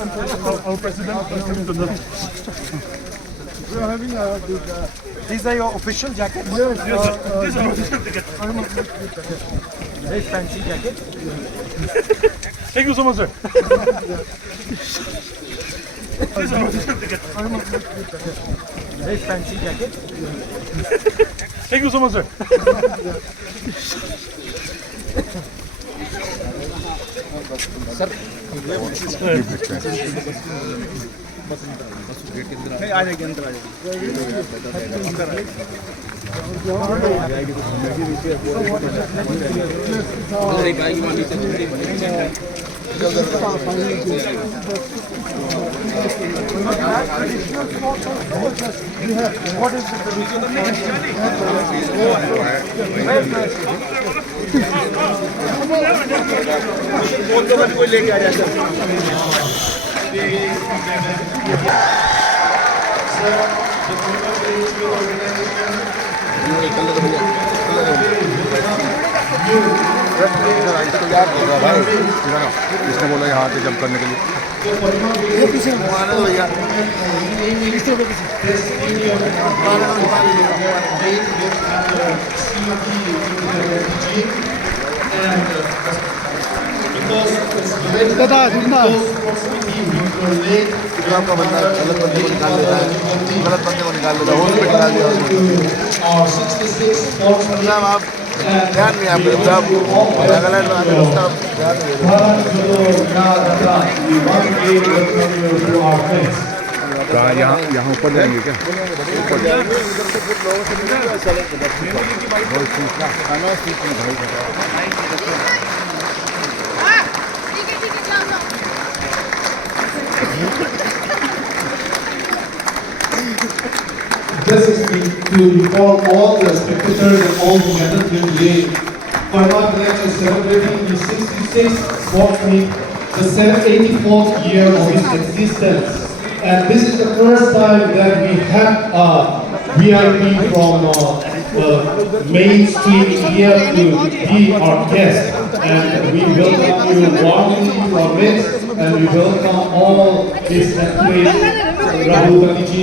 Our president. We are having These are your official jackets? yes, These are official jackets. Very fancy jacket. Thank you so much, sir. These are official jackets. Very fancy jacket. Thank you so much, sir. What is the किसने बोला यहाँ से jump करने के लिए आपका बंदा गलत बंदे को निकाल लेता है, गलत बंदे को निकाल लेता है, होल पे निकाल दिया मतलब आप ध्यान नहीं आप साहब नागालैंड में आने लगता आप ध्यान नहीं यहाँ ऊपर जाएंगे क्या ऊपर This is to inform all the spectators and all who gathered here today. Kohima village is celebrating the 66th sports meet, the 84th year of its existence. And this is the first time that we have a VIP from mainstream India to be our guest. And we welcome you warmly to our midst, and we welcome all these athletes, Rahul Gandhi